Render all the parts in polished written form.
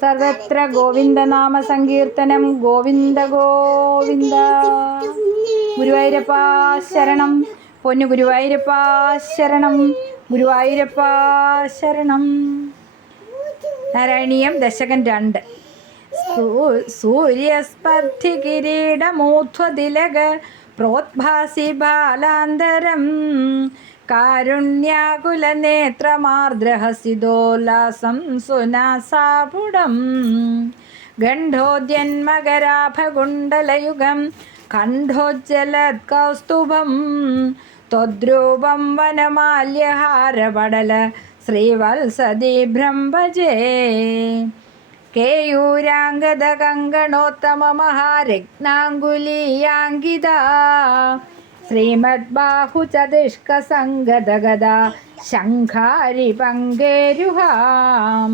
സർവത്ര ഗോവിന്ദനാമ സങ്കീർത്തനം. ഗോവിന്ദ ഗോവിന്ദ. ഗുരുവായൂരപ്പാ ശരണം. പൊന്നു ഗുരുവായൂരപ്പാ ശരണം. ഗുരുവായൂരപ്പാ ശരണം. നാരായണീയം ദശകം 2. സൂര്യസ്പർദ്ധി കിരീടമൂർധ്വതിലക പ്രോദ്ഭാസി ബാലാന്തരം കാരുണ്യാകുലനേത്രമാർദ്രഹസിതോല്ലാസം സുനാസാപുടം ഗണ്ഡോദ്യന്മകരാഭകുണ്ടലയുഗം കണ്ഠോജ്ജലത്കൗസ്തുഭം ത്വദ്രൂപം വനമാല്യഹാരപടല ശ്രീവത്സദീഭ്രം ഭജേ. കേയൂരാംഗദ കങ്കണോത്തമമഹാരത്നാങ്കുലീയാങ്കിത ശ്രീമദ്ബാഹുചതുഷ്കസംഗദഗദ ശംഖാരി പങ്കേരുഹാം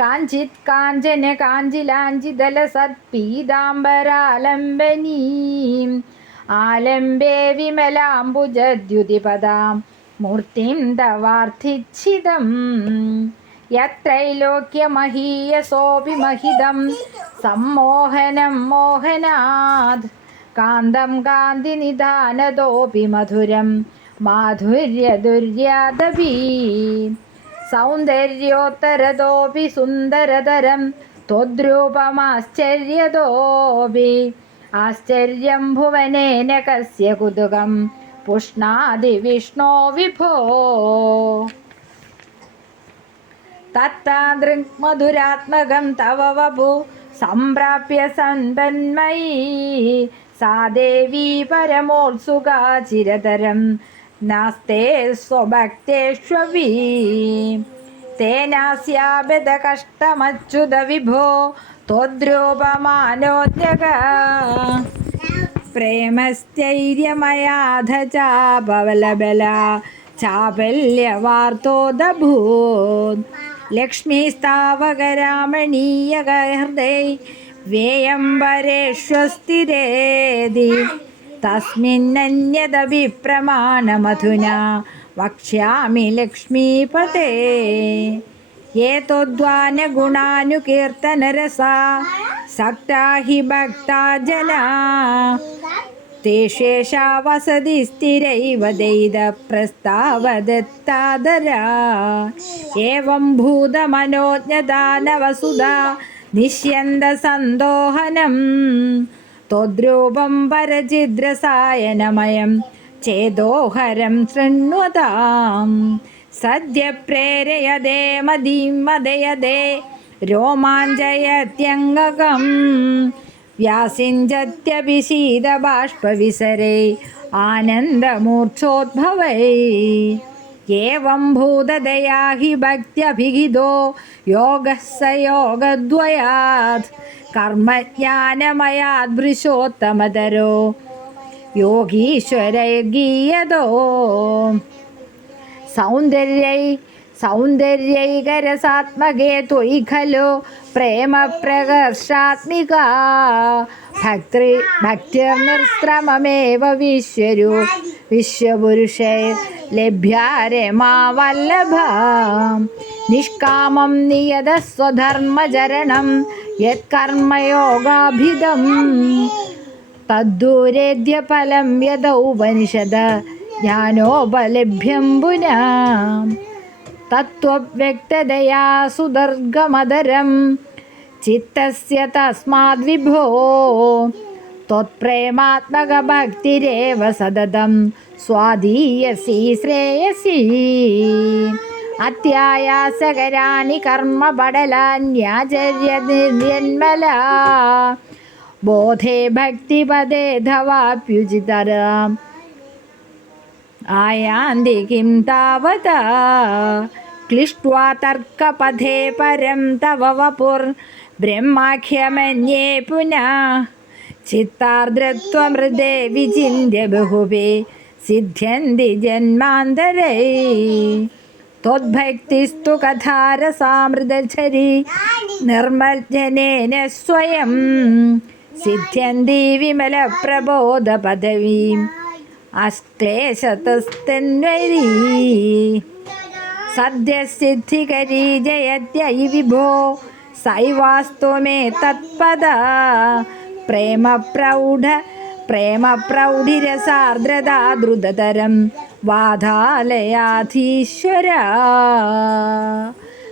കാഞ്ചിത് കാഞ്ചന കാഞ്ചിലാഞ്ചിതല സത്പീതാംബരാലംബനീം ആലംബേ വിമലാംബുജദ്യുതിപദാം മൂർത്തിം തവാർത്ഥിച്ഛിതം യത്രൈലോക്യമഹീയസോപി മഹിതം സമ്മോഹനം മോഹനാത് കാന്തം കാന്തിനിധാനതോപി മധുരം മാധുര്യദുര്യാദപി സൗന്ദര്യോത്തരതോപി സുന്ദരതരം ത്വദ്രൂപമാശ്ചര്യതോപി ആശ്ചര്യം ഭുവനേന കസ്യ കുതുകം പുഷ്ണാതി വിഷ്ണോ വിഭോ. തത്താദൃക്മധുരാത്മകം തവ വപു സംപ്രാപ്യ സമ്പന്മയീ സാ ദേവീ പരമോത്സുകാ ചിരതരം നാസ്തേ സ്വഭക്തേഷ്വപി തേനാസ്യാബദ കഷ്ടമച്യുത വിഭോ ത്വദ്രൂപമാനോദ്യക പ്രേമസ്ഥൈര്യമയാധ ചാപവലബല ചാപല്യവാർത്തോദഭൂത് ലക്ഷ്മീസ്താവകരാമണീയഹൃദയ വേയംബരേഷ്വസ്ഥിരേതി തസ്മിന്നന്യദഭിപ്രമാണമധുനാ വക്ഷ്യാമി ലക്ഷ്മീപതേ. ഏതോദ്വാനഗുണാനുകീർത്തനരസാ സക്താ ഹി ഭക്താ ജനാ തേഷേഷാ വസതി സ്ഥിരൈവ ദൈത പ്രസ്താവദത്താദരാ. ഏവം ഭൂതമനോജ്ഞദാനവസുധാ നിശ്യന്ത സന്തോഹനം ത്വദ്രൂപം പരചിദ്രസായനമയം ചേതോഹരം ശൃണ്വതാം. സദ്യ പ്രേരയതേ മദീം മദയതേ രോമാഞ്ചയത്യംഗകം വ്യാസിഞ്ചത്യഭിഷീദബാഷ്പവിസരൈ ആനന്ദമൂർച്ഛോദ്ഭവൈ. ഏവം ഭൂതദയാ ഹി ഭക്ത്യഭിഹിതോ യോഗഃ സ യോഗദ്വയാത് കർമ്മജ്ഞാനമയാദ് ഭൃശോത്തമതരോ യോഗീശ്വരൈർഗീയതോ. സൗന്ദര്യൈകരസാത്മകേ ത്വയി ഖലു പ്രേമ പ്രകർഷാത്മികാ ഭക്തിർനിസ്ത്രമമേവ വിശ്വപുരുഷൈർലഭ്യാ രമാ വല്ലഭാ. നിഷ്കാമം നിയതസ്വധർമ്മചരണം യത്കർമ്മയോഗാഭിധം തദ്ദൂരേദ്യ ഫലം യദൗപനിഷദ ജ്ഞാനോപലഭ്യം പുനഃ. തത്വവ്യക്തതയാ സുദർഗമദരം ചിത്തസ്യ തസ്മാദ് വിഭോ ത്വത്പ്രേമാത്മകഭക്തിരേവ സതതം സ്വാധീയസി ശ്രേയസി. അത്യായാസകരാണി കർമ്മപടലാന്യാചര്യനിർമ്മലാ ബോധേ ഭക്തിപദേ ധവാപ്യുചിതരാം ആയാന്തി കിം താവതാ. ക്ലിഷ്ട്വാ തർക്കപഥേ പരം തവ വപുർ ബ്രഹ്മാഖ്യമന്യേ പുനഃ ചിത്താർദ്രത്വമൃതേ വിചിന്യ ബഹുവേ സിദ്ധ്യന്തി ജന്മാന്തരൈ. ത്വദ്ഭക്തിസ്തു കഥാരസാമൃതചരി നിർമ്മജ്ജനേന സ്വയം സിദ്ധ്യന്തി വിമലപ്രബോധപദവീം അശ്ലേഷതസ്തന്വരീ. സദ്യസിദ്ധികരീ ജയത്യയി വിഭോ സൈവാസ്തു മേ തത്പദ പ്രേമപ്രൗഢിരസാർദ്രത ദ്രുതതരം വാതാലയാധീശ്വര.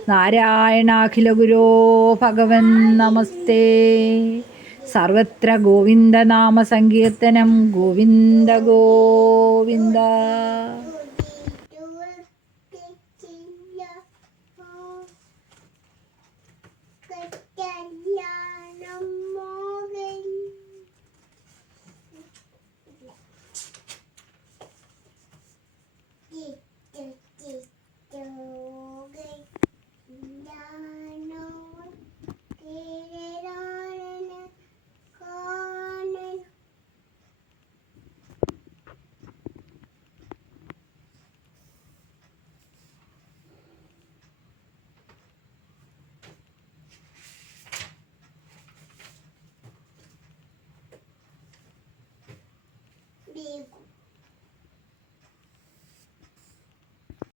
നാരായണാഖില ഗുരോ ഭഗവൻ നമസ്തേ. സർവത്ര ഗോവിന്ദനാമ സങ്കീർത്തനം. ഗോവിന്ദ ഗോവിന്ദ. Big